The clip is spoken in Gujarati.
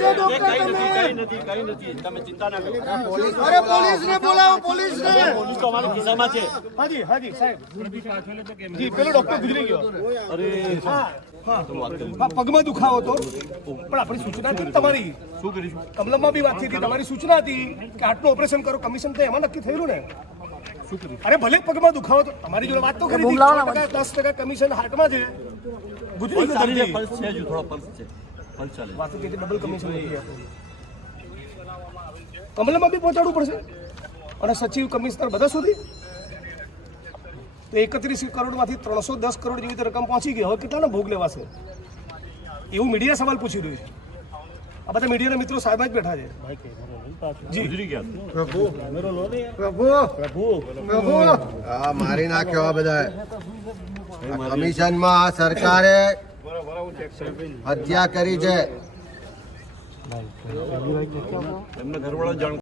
છો ડોક્ટર તમે? કઈ નથી તમે ચિંતા ના કરો. અરે પોલીસને બોલાવો, પોલીસને. પોલીસ તો અમારા ખિસ્સામાં છે. હાજી હાજી સાહેબ જી પેલો ડોક્ટર ગુજરી ગયો. અરે હા પગમાં દુખાવો હતો પણ આપણી સૂચના હતી તમારી. શું કરીશું? કમલમમાં બી વાત થઈ હતી, તમારી સૂચના હતી કે આટલું ઓપરેશન કરો. કમિશન તો એમાં નક્કી થયેલું ને. શું કરીશું? અરે ભલે પગમાં દુખાવો તો તમારી જોડે વાત તો કરી હતી. 10% કમિશન હાર્ટમાં છે. ગુજરી ગયો દર્દી. પલ્સ છે, હજુ થોડો પલ્સ છે. પલ્સ ચાલે. વાત તો કીધી ડબલ કમિશન નથી આપણું. કમલમમાં બી પહોંચાડવું પડશે અને સચિવ કમિશનર બધા સુધી. તો 31 કરોડમાંથી 310 કરોડ જેવી રકમ પહોંચી ગઈ. હવે કેટલાનો ભોગ લેવાશે એવું મીડિયા સવાલ પૂછી રહ્યું છે. આ બધા મીડિયાના મિત્રો સાહેબ જ બેઠા છે. જી ગુજરી ગયા. પ્રભુ આ મારી નાખ્યો આ બધા કમિશનમાં આ સરકારે હત્યા કરી છે. એમને ઘરવાળા જાણ